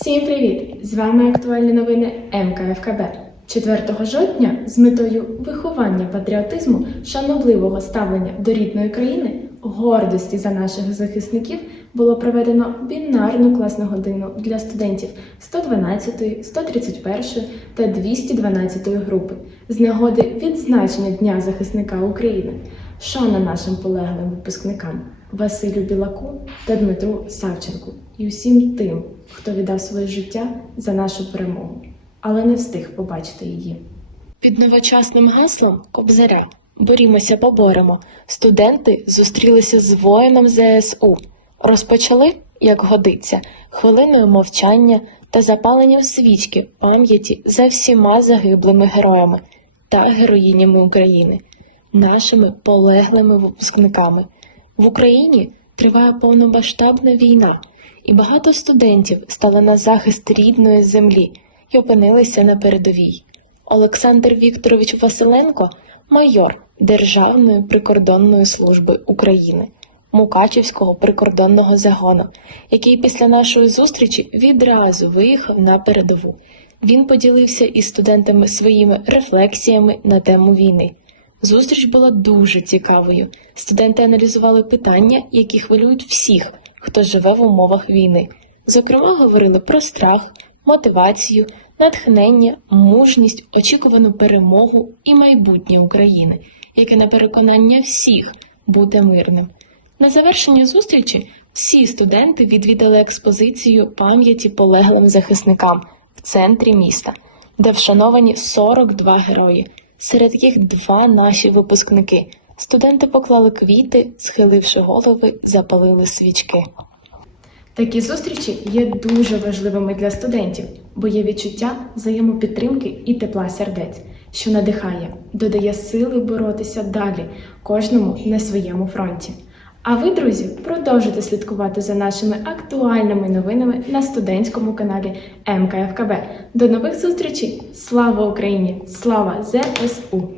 Всім привіт! З вами актуальні новини МКФКБ. 4 жовтня з метою виховання патріотизму, шанобливого ставлення до рідної країни, гордості за наших захисників було проведено бінарну класну годину для студентів 112, 131 та 212 групи з нагоди відзначення Дня захисника України. Шана нашим полеглим випускникам Василю Білаку та Дмитру Савченку і усім тим, хто віддав своє життя за нашу перемогу, але не встиг побачити її. Під новочасним гаслом Кобзаря Борімося, поборемо. Студенти зустрілися з воїном ЗСУ. Розпочали, як годиться, хвилиною мовчання та запаленням свічки пам'яті за всіма загиблими героями та героїнями України, нашими полеглими випускниками. В Україні триває повномасштабна війна, і багато студентів стали на захист рідної землі і опинилися на передовій. Олександр Вікторович Василенко майор Державної прикордонної служби України, Мукачівського прикордонного загону, який після нашої зустрічі відразу виїхав на передову. Він поділився із студентами своїми рефлексіями на тему війни. Зустріч була дуже цікавою. Студенти аналізували питання, які хвилюють всіх, хто живе в умовах війни. Зокрема, говорили про страх, мотивацію, натхнення, мужність, очікувану перемогу і майбутнє України, яке на переконання всіх буде мирним. На завершення зустрічі всі студенти відвідали експозицію пам'яті полеглим захисникам в центрі міста, де вшановані 42 герої, серед яких два наші випускники. Студенти поклали квіти, схиливши голови, запалили свічки. Такі зустрічі є дуже важливими для студентів, бо є відчуття взаємопідтримки і тепла сердець, що надихає, додає сили боротися далі, кожному на своєму фронті. А ви, друзі, продовжуйте слідкувати за нашими актуальними новинами на студентському каналі МКФКБ. До нових зустрічей! Слава Україні! Слава ЗСУ!